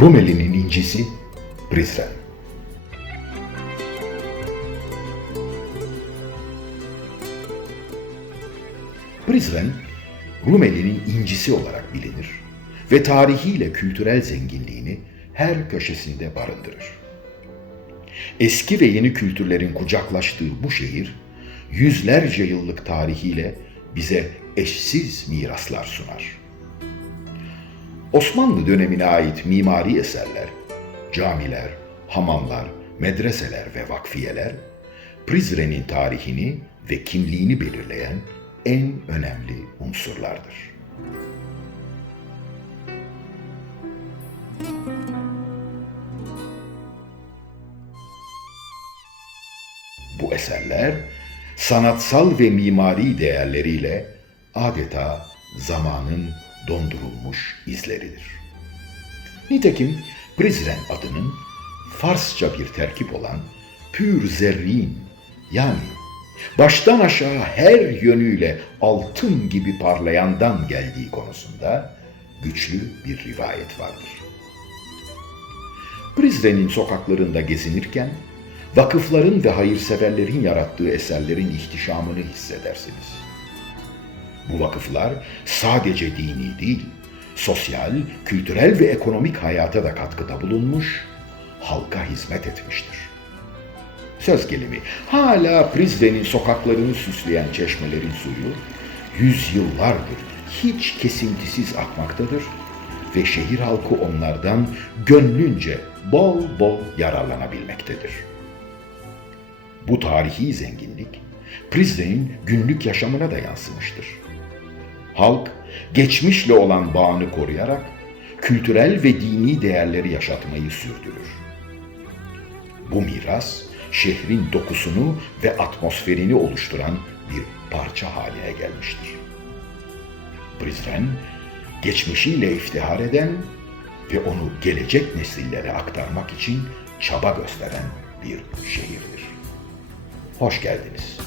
Rumeli'nin incisi Prizren. Prizren, Rumeli'nin incisi olarak bilinir ve tarihiyle kültürel zenginliğini her köşesinde barındırır. Eski ve yeni kültürlerin kucaklaştığı bu şehir, yüzlerce yıllık tarihiyle bize eşsiz miraslar sunar. Osmanlı dönemine ait mimari eserler, camiler, hamamlar, medreseler ve vakfiyeler, Prizren'in tarihini ve kimliğini belirleyen en önemli unsurlardır. Bu eserler sanatsal ve mimari değerleriyle adeta zamanın dondurulmuş izleridir. Nitekim Prizren adının Farsça bir terkip olan pür zerrin yani baştan aşağı her yönüyle altın gibi parlayandan geldiği konusunda güçlü bir rivayet vardır. Prizren'in sokaklarında gezinirken vakıfların ve hayırseverlerin yarattığı eserlerin ihtişamını hissedersiniz. Bu vakıflar sadece dini değil, sosyal, kültürel ve ekonomik hayata da katkıda bulunmuş, halka hizmet etmiştir. Söz gelimi, hala Prizren'in sokaklarını süsleyen çeşmelerin suyu, yüzyıllardır hiç kesintisiz akmaktadır ve şehir halkı onlardan gönlünce bol bol yararlanabilmektedir. Bu tarihi zenginlik Prizren'in günlük yaşamına da yansımıştır. Halk geçmişle olan bağını koruyarak kültürel ve dini değerleri yaşatmayı sürdürür. Bu miras şehrin dokusunu ve atmosferini oluşturan bir parça haline gelmiştir. Prizren, geçmişiyle iftihar eden ve onu gelecek nesillere aktarmak için çaba gösteren bir şehirdir. Hoş geldiniz.